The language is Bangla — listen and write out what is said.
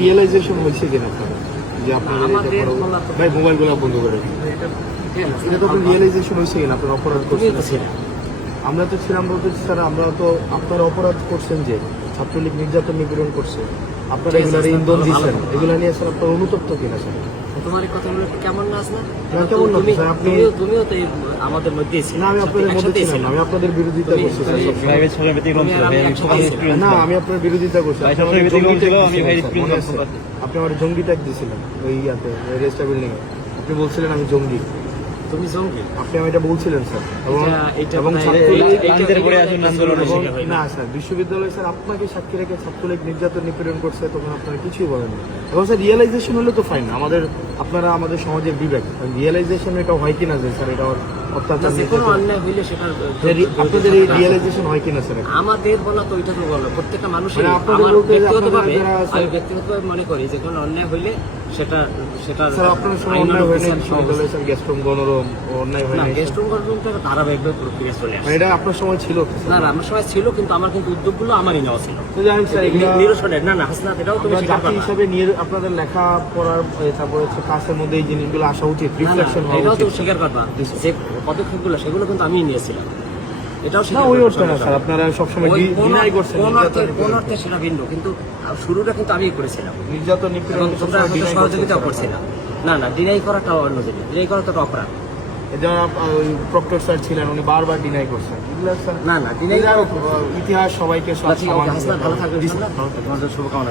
রিয়েলাইজেশন হয়েছে কিনা আপনার যে আপনাদের ভাই মোবাইলগুলো বন্ধ করে এটা তো রিয়েলাইজেশন হয়েছে কিনা আপনার অপরাধ করছেন? আমরা তো ছিলাম বলতে স্যার, আমরা তো আপনারা অপরাধ করছেন যে ছাত্রলীগ নির্যাতন নিপীড়ন করছে, আপনারা এগুলার ইন্ধন দিচ্ছেন, এগুলা নিয়ে স্যার আপনার অনুতপ্ত কিনা স্যার? তোমার এই কথাগুলো কেমন না আসলে? না কেমন না স্যার, আপনি তুমিও তো আমাদের মধ্যে না, আমি আপনাদের মধ্যে ছিলাম না, আমি আপনাদের বিরোধিতা করছি স্যার। না, আমি আপনার বিরোধিতা করছি। আপনি আমার জঙ্গি ট্যাগ দিয়েছিলেন ওই ইয়াতে রেস্টা বিল্ডিং এ, আপনি বলছিলেন আমি জঙ্গি। তুমি জঙ্গি? আপনি আমি এটা বলছিলেন স্যার। এবং না স্যার, বিশ্ববিদ্যালয় স্যার আপনাকে সাক্ষী রেখে ছাত্রলীগ নির্যাতন নিপীড়ন করছে, তখন আপনারা কিছুই বলেন না। এবং স্যার রিয়েলাইজেশন হলে তো ফাইন, আপনারা আমাদের সমাজের বিবেক, রিয়েলাইজেশন এটা হয় কিনা যে স্যার এটা অত্যাচার, কোনো অন্যায় হইলে সেটা আপনাদের এই রিয়েলাইজেশন হয় কিনা স্যার? আমাদের বলা তো ওইটা তো বলো, প্রত্যেকটা মানুষের ব্যক্তিগতভাবে মনে করি যে কোনো অন্যায় হইলে সেটা স্যার আপনার সময় অন্যায় হয় না বিশ্ববিদ্যালয় স্যার, গেস্টরুম গণরুম অন্যায় হয় না? গেস্টরুম গণরুমটা ধারাবাহিকভাবে প্রক্রিয়া চলে আসে। এটা আপনার সময় ছিল? না, আমার সময় ছিল, কিন্তু আমার কিন্তু উদ্যোগগুলো আমারই নেওয়া ছিল। স্যার নিরসনের না হাসনাত, এটাও তুমি জাতি হিসাবে আপনাদের লেখা পড়ার তারপরে হচ্ছে কাজের মধ্যে এই জিনিসগুলো আসা উচিত, রিফ্লেকশন হওয়া এটাও উচিত। তুমি স্বীকার করবা যে পদক্ষেপগুলো সেগুলো কিন্তু আমি নিয়েছিলাম, এটাও না ওই অর্থে না স্যার, আপনারা সবসময় ডিনাই করছেন। কোন অর্থে সেটা ভিন্ন, কিন্তু শুরুটা কিন্তু আমিই করেছিলাম। নির্যাতন নিপীড়ন তোমরা সহযোগিতা করছিলাম। না, ডিনাই করাটা অন্য জিনিস, ডিনাই করা তো অপরাধ। যারা ওই প্রক্টর স্যার ছিলেন উনি বারবার ডিনাই করছেন। না, ডিনাই ইতিহাস সবাইকে ভালো থাকবে, তোমাদের শুভকামনা।